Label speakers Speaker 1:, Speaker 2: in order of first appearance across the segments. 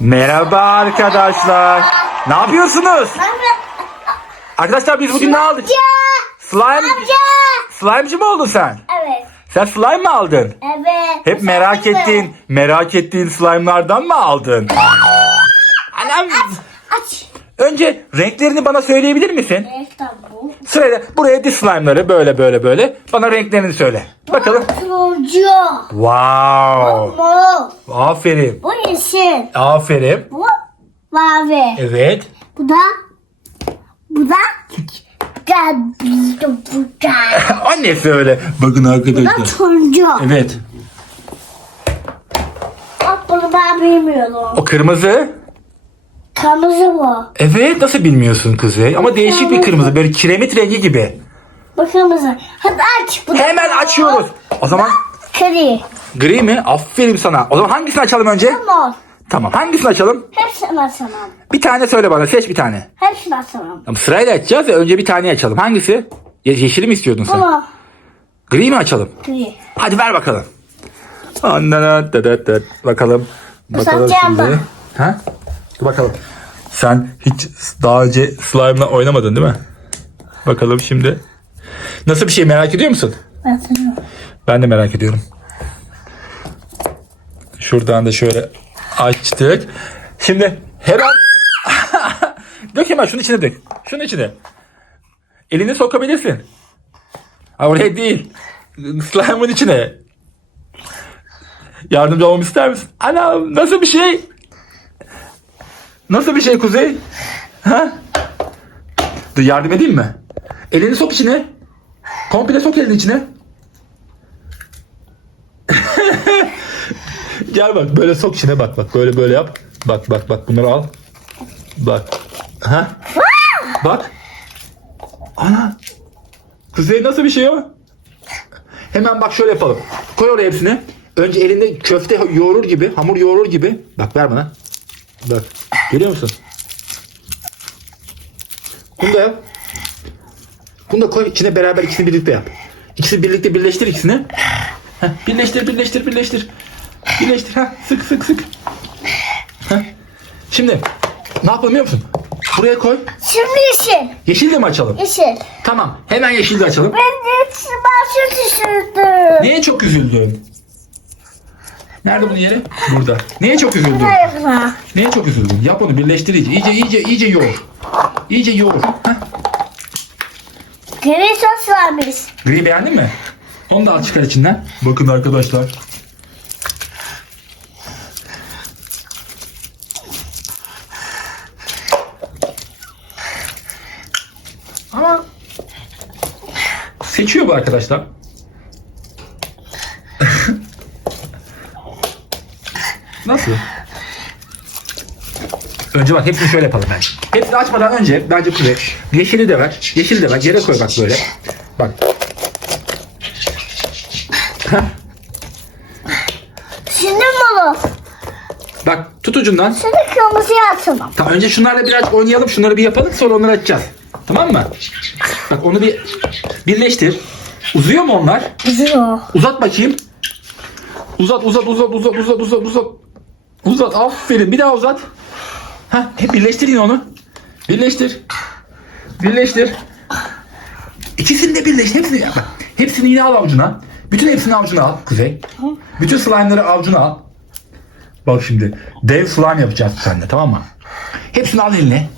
Speaker 1: Merhaba arkadaşlar. Ne yapıyorsunuz? Arkadaşlar biz bugün ne aldık? Slime, slime'cı mı oldun sen?
Speaker 2: Evet.
Speaker 1: Sen slime mi aldın?
Speaker 2: Evet.
Speaker 1: Hep merak ettiğin, merak ettiğin slime'lardan mı aldın? Anam.
Speaker 2: Aç.
Speaker 1: Önce renklerini bana söyleyebilir misin?
Speaker 2: Evet tamam.
Speaker 1: Sırayla buraya diz slime'ları böyle böyle böyle. Bana renklerini söyle. Bakalım.
Speaker 2: Turuncu.
Speaker 1: Wow.
Speaker 2: Mor.
Speaker 1: Aferin.
Speaker 2: Bu yeşil.
Speaker 1: Aferin.
Speaker 2: Bu mavi.
Speaker 1: Evet.
Speaker 2: Bu da bu da
Speaker 1: Annesi öyle. Bakın
Speaker 2: bu da
Speaker 1: arkadaşlar.
Speaker 2: turuncu.
Speaker 1: Evet.
Speaker 2: Bak bunu ben bilmiyorum.
Speaker 1: O kırmızı.
Speaker 2: Kırmızı bu.
Speaker 1: Evet nasıl bilmiyorsun Kuzey? Ama değişik bir kırmızı. Böyle kiremit rengi gibi.
Speaker 2: Bu kırmızı. Hadi aç bunu.
Speaker 1: Hemen açıyoruz. O zaman
Speaker 2: Kri.
Speaker 1: gri mi? Aferin sana. O zaman hangisini açalım önce?
Speaker 2: Mor.
Speaker 1: Tamam. Hangisini açalım?
Speaker 2: Hepsini açalım.
Speaker 1: Bir tane söyle bana. Seç bir tane.
Speaker 2: Hepsini açalım.
Speaker 1: Tamam, sırayla açacağız ya. Önce bir tane açalım. Hangisi? Ye- yeşili mi istiyordun sen?
Speaker 2: Bunu.
Speaker 1: Gri mi açalım?
Speaker 2: Kri.
Speaker 1: Hadi ver bakalım. Andana, da, da, da. Bakalım. Bakalım
Speaker 2: Satacağım
Speaker 1: şimdi. Ha? Dur bakalım. Sen hiç daha önce slime'la oynamadın değil mi? Bakalım şimdi. Nasıl bir şey merak ediyor musun?
Speaker 2: Ben
Speaker 1: de merak ediyorum. Şuradan da şöyle açtık. Şimdi hemen dök hemen şunun içine dök. Şunun içine. Elini sokabilirsin. Ha, oraya değil. Slime'ın içine. Yardımcı olmamı ister misin? Anam nasıl bir şey? Nasıl bir şey Kuzey? Ha? Dur yardım edeyim mi? Elini sok içine. Komple sok elini içine. Gel bak böyle sok içine bak bak böyle böyle yap. Bak bak bak bunları al. Bak. Ha? Bak. Ana. Kuzey nasıl bir şey o? Hemen bak şöyle yapalım. Koy oraya hepsini. Önce elinde köfte yoğurur gibi, hamur yoğurur gibi. Bak ver bana. Bak. Görüyor musun? Bunu da yap. Bunu da koy içine beraber ikisini birlikte yap. İkisini birlikte birleştir ikisini. Heh, birleştir, birleştir, birleştir. Birleştir. Ha, sık, sık, sık. Heh. Şimdi ne yapalım biliyor musun? Buraya koy.
Speaker 2: Şimdi yeşil.
Speaker 1: Yeşil de mi açalım?
Speaker 2: Yeşil.
Speaker 1: Tamam. Hemen yeşil de açalım.
Speaker 2: Ben de başa düşürdüm.
Speaker 1: Neye çok üzüldün? Nerede bunun yeri? Burada. Neye çok üzüldün? Neye çok üzüldün? Yap onu birleştir iyice. İyice iyice iyice yoğur. İyice yoğur. Heh.
Speaker 2: Gri sos varmış.
Speaker 1: Gri beğendin mi? Onu da al çıkar içinden. Bakın arkadaşlar. Ama seçiyor bu arkadaşlar. Nasıl? Önce bak hepsini şöyle yapalım bence. Hepsini açmadan önce bence kuzey. Yeşili de ver. Yeşili de ver. Yere koy bak böyle. Bak.
Speaker 2: Şimdi moru.
Speaker 1: Bak tut ucundan.
Speaker 2: Şimdi kırmızıyı atalım.
Speaker 1: Tamam önce şunlarla biraz oynayalım. Şunları bir yapalım sonra onları açacağız. Tamam mı? Bak onu bir birleştir. Uzuyor mu onlar?
Speaker 2: Güzel.
Speaker 1: Uzat bakayım. Uzat uzat uzat uzat uzat uzat uzat. Uzat aferin bir daha uzat. Heh, hep birleştir yine onu. Birleştir. Birleştir. İkisini de birleştir. Hepsini, hepsini yine al avucuna. Bütün hepsini avucuna al Kuzey. Bütün slime'ları avucuna al. Bak şimdi dev slime yapacağız seninle tamam mı? Hepsini al eline.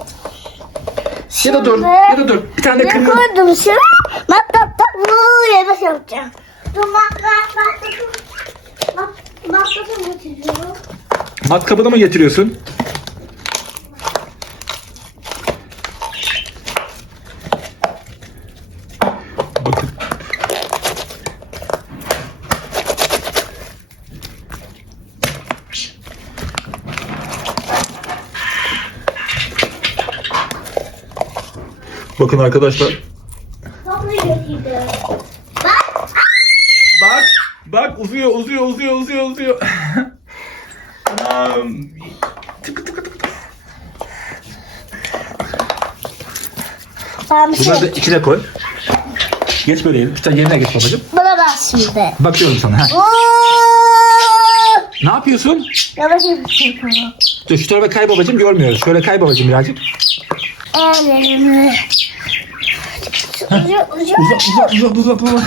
Speaker 1: Ya da dur. Ya da dur. Bir tane de kırmızı.
Speaker 2: koydum şimdi? Bak bak bak bu yemek yapacağım. Dur bak bak bak. Bak bak bak.
Speaker 1: Matkabını mı getiriyorsun? Bakın. Bakın arkadaşlar.
Speaker 2: Toplu getirdim. Bak.
Speaker 1: Bak, bak uzuyor, uzuyor, uzuyor, uzuyor, uzuyor. Anam. Tıkı tıkı tıkı. tıkı.
Speaker 2: Bir
Speaker 1: Bunları da
Speaker 2: şey.
Speaker 1: içine koy. Geç böyle yerine. Sen yerine geç babacığım.
Speaker 2: Bana bak şimdi.
Speaker 1: Bakıyorum sana. Ha. Ne yapıyorsun?
Speaker 2: Yavaş yavaş yapıyorum.
Speaker 1: Dur şu tarafa kay babacığım görmüyoruz. Şöyle kay babacığım birazcık.
Speaker 2: Ellerimi.
Speaker 1: Uzat uzat uzat uzat. uzat.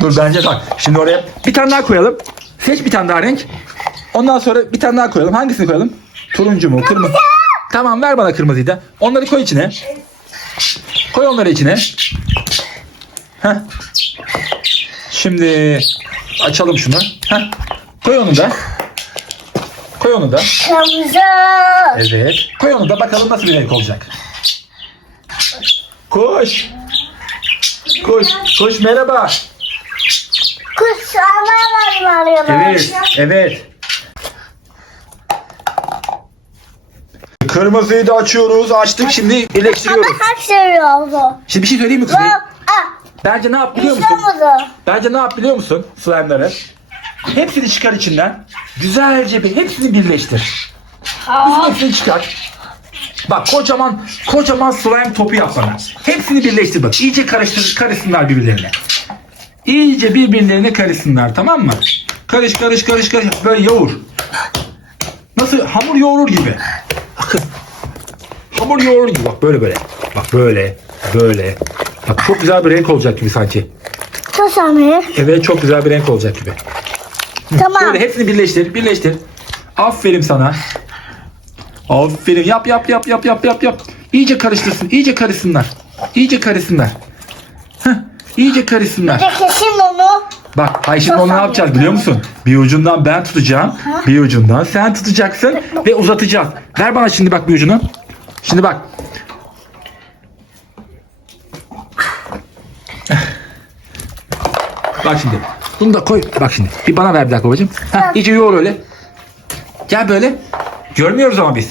Speaker 1: Dur bence bak. Şimdi oraya bir tane daha koyalım. Seç bir tane daha renk. Ondan sonra bir tane daha koyalım. Hangisini koyalım? Turuncu mu? Kırmızı. Tamam ver bana kırmızıyı da. Onları koy içine. Koy onları içine. Heh. Şimdi açalım şunu. Heh. Koy onu da. Koy onu da.
Speaker 2: Kırmızı.
Speaker 1: Evet. Koy onu da bakalım nasıl bir renk olacak. Koş. Koş. Koş merhaba.
Speaker 2: Kuşlarla arıyorlar.
Speaker 1: Evet. Evet. Kırmızıyı da açıyoruz. Açtık şimdi
Speaker 2: Ama
Speaker 1: birleştiriyoruz.
Speaker 2: kaç seviyordu?
Speaker 1: Şimdi bir şey söyleyeyim mi kızım?
Speaker 2: Ah.
Speaker 1: Bence ne yap biliyor musun? Bence ne yap biliyor musun slime'ları? Hepsini çıkar içinden. Güzelce bir hepsini birleştir. Hepsini çıkar. Bak kocaman kocaman slime topu yap bana. Hepsini birleştir bak. İyice karıştır, karışsınlar birbirlerine. İyice birbirlerine karışsınlar tamam mı? Karış karış karış karış böyle yoğur. Nasıl hamur yoğurur gibi. Hamur yoğurur gibi bak böyle böyle. Bak böyle böyle. Bak çok güzel bir renk olacak gibi sanki.
Speaker 2: Susamı.
Speaker 1: Evet çok güzel bir renk olacak gibi.
Speaker 2: Tamam.
Speaker 1: Böyle hepsini birleştir, birleştir. Aferin sana. Aferin. Yap yap yap yap yap yap yap. İyice karıştırsın, iyice karışsınlar. İyice karışsınlar. Heh, iyice karışsınlar.
Speaker 2: Bir de onu.
Speaker 1: Bak ay şimdi onu ne yapacağız biliyor musun? Bir ucundan ben tutacağım. Bir ucundan sen tutacaksın ve uzatacağız. Ver bana şimdi bak bir ucunu. Şimdi bak. Bak şimdi. Bunu da koy. Bak şimdi. Bir bana ver bir dakika babacığım. Heh, iyice yoğur öyle. Gel böyle. Görmüyoruz ama biz.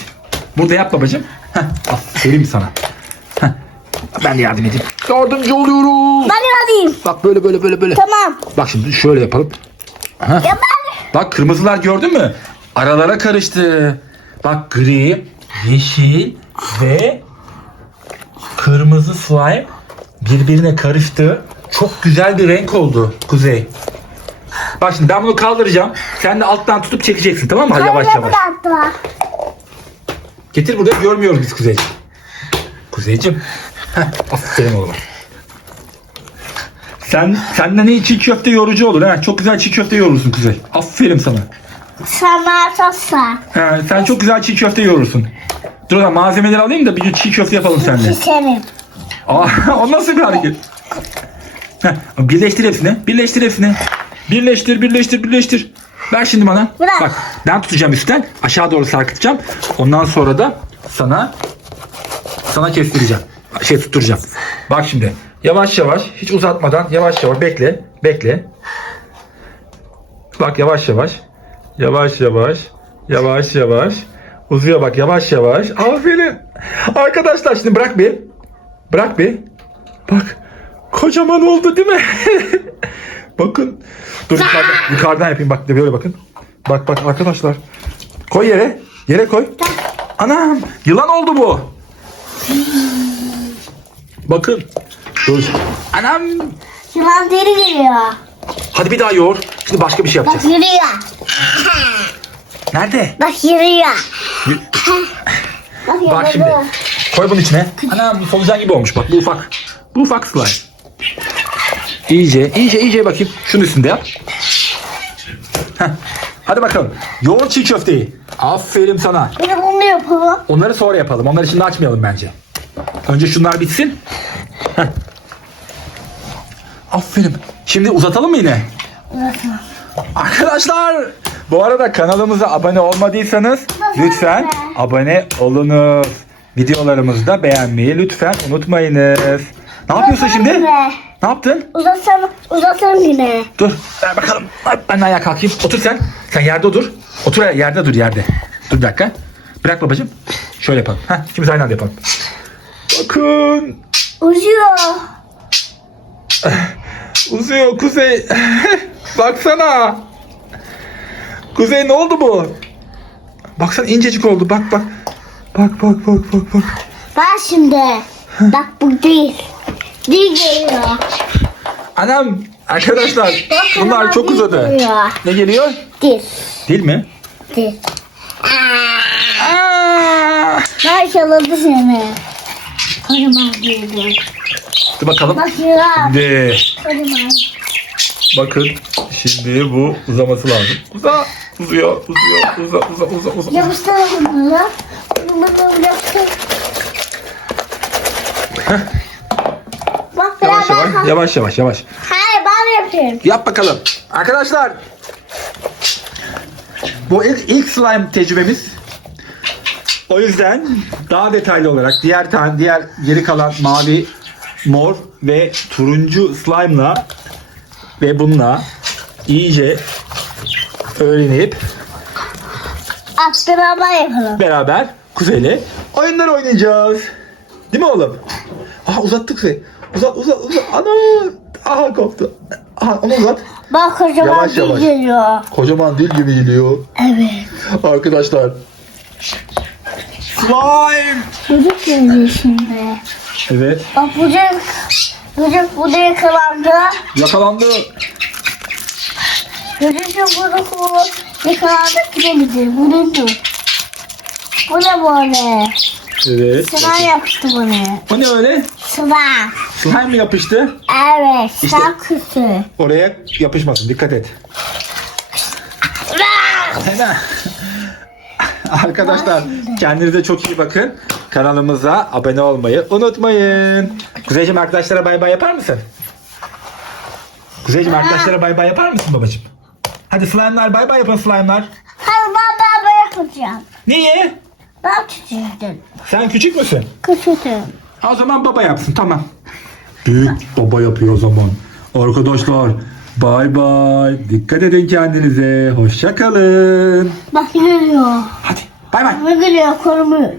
Speaker 1: Burada yap babacığım. Heh, aferin sana. Heh. Ben de yardım edeyim. Yardımcı oluyoruz.
Speaker 2: Ben alayım.
Speaker 1: Bak böyle böyle böyle böyle.
Speaker 2: Tamam.
Speaker 1: Bak şimdi şöyle yapalım. Aha.
Speaker 2: Ya ben.
Speaker 1: Bak kırmızılar gördün mü? Aralara karıştı. Bak gri, yeşil ve kırmızı slime birbirine karıştı. Çok güzel bir renk oldu Kuzey. Bak şimdi ben bunu kaldıracağım. Sen de alttan tutup çekeceksin tamam mı? Hadi yavaş yavaş. Getir buraya görmüyoruz biz Kuzeyciğim. Kuzeyciğim. Heh, aferin oğlum. Sen, senden iyi çiğ köfte yorucu olur ha. Çok güzel çiğ köfte yoğurursun Kuzey. Aferin sana.
Speaker 2: Sana sosa.
Speaker 1: Ha, sen çok güzel çiğ köfte yoğurursun. Dur lan malzemeleri alayım da bir gün çiğ köfte yapalım seninle.
Speaker 2: Keserim.
Speaker 1: Aa, o nasıl bir hareket? Heh, birleştir hepsini. Birleştir hepsini. Birleştir, birleştir, birleştir. Ver şimdi bana.
Speaker 2: Bırak.
Speaker 1: Bak ben tutacağım üstten. Aşağı doğru sarkıtacağım. Ondan sonra da sana sana kestireceğim. Şey tutturacağım. Bak şimdi. Yavaş yavaş. Hiç uzatmadan. Yavaş yavaş. Bekle. Bekle. Bak yavaş yavaş. Yavaş yavaş. Yavaş yavaş. Uzuyor bak yavaş yavaş. Aferin. Arkadaşlar şimdi bırak bir. Bırak bir. Bak. Kocaman oldu değil mi? bakın. Dur yukarıdan, yukarıdan yapayım bak böyle bakın. Bak bak arkadaşlar. Koy yere. Yere koy. Anam yılan oldu bu. Bakın. Dur. Anam.
Speaker 2: Yılan deri geliyor.
Speaker 1: Hadi bir daha yoğur. Şimdi başka bir şey
Speaker 2: Bak
Speaker 1: yapacağız.
Speaker 2: yürüyor.
Speaker 1: Nerede?
Speaker 2: Bak yürüyor. Bak yürüyor.
Speaker 1: Bak şimdi. Koy bunun içine. Anam bu solucan gibi olmuş bak bu ufak. Bu ufak slime. İyice, iyice, iyice bakayım. Şunun üstünde yap. Heh. Hadi bakalım. Yoğur çiğ köfteyi. Aferin sana.
Speaker 2: Bir de bunu yapalım.
Speaker 1: Onları sonra yapalım. Onları şimdi açmayalım bence. Önce şunlar bitsin. Heh. Aferin. Şimdi uzatalım mı yine? Arkadaşlar bu arada kanalımıza abone olmadıysanız lütfen abone olunuz. Videolarımızı da beğenmeyi lütfen unutmayınız. Ne yapıyorsun şimdi? Ne yaptın?
Speaker 2: Uzatalım. Uzatalım yine.
Speaker 1: Dur ver bakalım. Ben ayağa kalkayım. Otur sen. Sen yerde dur. Otur yerde dur yerde. Dur bir dakika. Bırak babacığım. Şöyle yapalım. Heh, ikimiz aynı anda yapalım. Bakın.
Speaker 2: Uzuyor.
Speaker 1: Uzuyor Kuzey. Baksana. Kuzey ne oldu bu? Baksana incecik oldu. Bak bak. Bak bak bak bak bak.
Speaker 2: Bak şimdi. Bak bu değil. Dil geliyor.
Speaker 1: Anam arkadaşlar bunlar çok uzadı.
Speaker 2: Geliyor.
Speaker 1: Ne geliyor?
Speaker 2: Dil.
Speaker 1: Dil mi?
Speaker 2: Dil.
Speaker 1: Aa!
Speaker 2: Ben yakaladı seni. Kocaman büyüdü.
Speaker 1: Dur bakalım.
Speaker 2: Bak.
Speaker 1: Şimdi
Speaker 2: Kocaman.
Speaker 1: Bakın şimdi bu uzaması lazım. Uza. Uzuyor, uzuyor, uza, uza, uza, uza.
Speaker 2: Yapıştıralım bunu. Bunu yapıştır. Bak
Speaker 1: Yavaş
Speaker 2: beraber.
Speaker 1: yavaş, yavaş yavaş, yavaş.
Speaker 2: Hayır ben yapayım.
Speaker 1: Yap bakalım. Arkadaşlar. Bu ilk, ilk slime tecrübemiz. O yüzden daha detaylı olarak diğer tane diğer geri kalan mavi, mor ve turuncu slime'la ve bununla iyice öğrenip
Speaker 2: Attırama yapalım.
Speaker 1: beraber kuzeyle oyunlar oynayacağız. Değil mi oğlum? Aha uzattık seni. Uzat uzat uzat. Ana! Aha koptu. Aha onu uzat.
Speaker 2: Bak kocaman
Speaker 1: Yavaş,
Speaker 2: bir
Speaker 1: yavaş.
Speaker 2: geliyor.
Speaker 1: Kocaman dil gibi geliyor.
Speaker 2: Evet.
Speaker 1: Arkadaşlar. Slime.
Speaker 2: Çocuk geliyor şimdi.
Speaker 1: Evet.
Speaker 2: Bak bucuk. Bucuk burada yakalandı.
Speaker 1: Yakalandı.
Speaker 2: Yok burada kulu. Yakalandı gidemedi. Bunu dur. Bu ne böyle?
Speaker 1: Evet.
Speaker 2: Sınav yapıştı bana.
Speaker 1: O ne öyle?
Speaker 2: Sınav.
Speaker 1: Slime mi yapıştı?
Speaker 2: Evet.
Speaker 1: İşte-
Speaker 2: Sınav.
Speaker 1: Oraya yapışmasın. Dikkat et. Hemen. Arkadaşlar kendinize çok iyi bakın. Kanalımıza abone olmayı unutmayın. Kuzeyciğim arkadaşlara bay bay yapar mısın? Kuzeyciğim arkadaşlara bay bay yapar mısın babacığım? Hadi slime'lar bay bay yapın slime'lar.
Speaker 2: Hayır ben baba yapacağım.
Speaker 1: Niye?
Speaker 2: Ben küçüldüm.
Speaker 1: Sen küçük müsün?
Speaker 2: Küçüldüm.
Speaker 1: O zaman baba yapsın tamam. Büyük baba yapıyor o zaman. Arkadaşlar bay bay. Dikkat edin kendinize. Hoşça kalın.
Speaker 2: Bak geliyor.
Speaker 1: Hadi bay bay.
Speaker 2: Ne geliyor korumuyor.